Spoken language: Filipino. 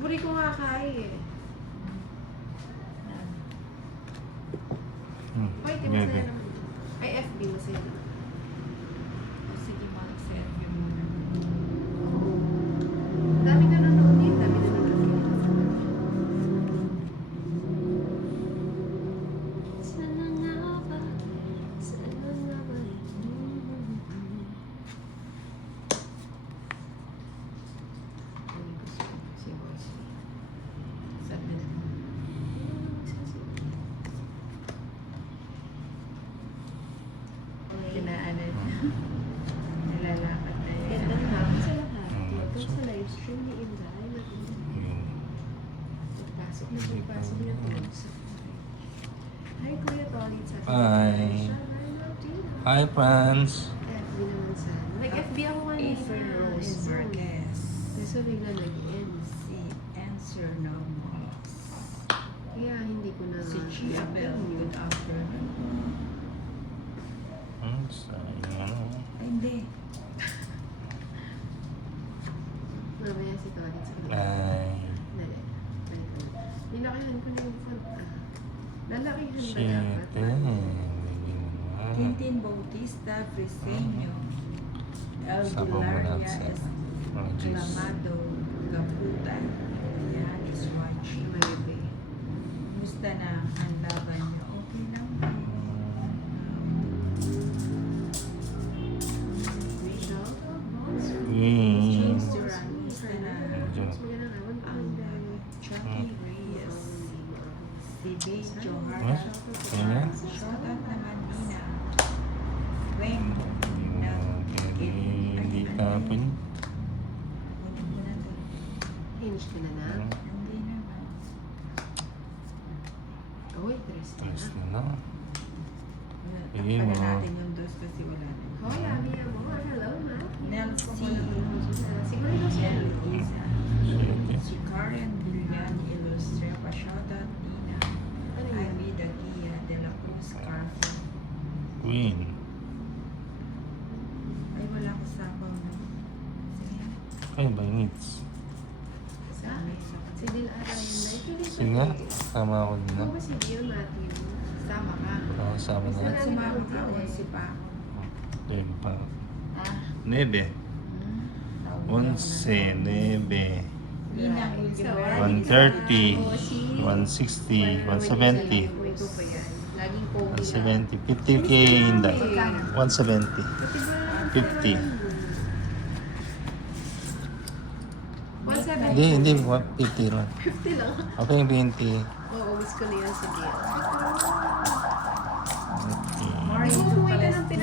Buri ko nga kaya eh. Wait, masaya naman. Ay, FB masaya naman. O sige, mag-self yung muna. Dami na nanonood din, dami na nanonood. Sana nga ba? Sana nga ba? Hindi gusto ko si Boss. Sabi na. Kinaanan. Nilalakad na yan. Ganda na ako sa lahat. Ito sa live stream ni Inday. Pagpasok na pagpasok niya po. Hi, Kuya Tolit. Hi. Hi, friends. FB naman sana. Nag-FB ako kanina. April Rose Marquez. Kasi bigla nag-end. Si Answer Normals. Kaya hindi ko na... Si Chia Bell. Good afternoon. Sayang. Ay, hindi. Mamaya si Tolit sa kanila. Ay. Dali. Balik ko na. Nilakihan ko na yung font. Lalakihan ba Shit. dapat? Tintin Bautista, Briseño. El Sabaw mo Dilaria natin. Mga juice. Lamado, Gaputan. Ayan, is watching. Maybe. Musta na ang laban niyo? Okay lang ba? Shout out, boss. James Duran, musta na? Medyo. Mas magandang ewan ko Ang hindi. Chucky Reyes. Si Babe Huh? Johara. Ayun na. Shout out naman Nina. When? Hindi tapon. Kunin ko na to. Hinge ka na na? Hindi naman. Uy, tres na. Tapos na na. Takpan Sige, na mga- natin yung dos kasi wala na. Hoy, Ami mo. Hello, ma. Nelsie. Siguro ito siya. Jel Isa. Sige. Si Karen Villan Ilustre. Pa-shoutout Nina. Ano yan? Alvida Gia de la Cruz Carfo. Queen. Ay, wala ko sabaw na. Sige. Ay, ba yung hits? Si Dil Arayan na. Ito Sige nga. Sama ako din na. Ako ba si Dil Matthew? Sama ka. Oo, sama na. Ba't sumama ka? Si pa. Nebe pa. Ah. Nebe. Once, nebe. Ninang Ulgawari. 130, 160, 170, Ito pa yan. Laging pogi 170, 50k hindi. 170, 50. 170. Hindi, 50 lang. 50 lang. Okay, 20. Oo, miss ko na yan sa Dil. Okay. Morning Kung umuwi ka pala ng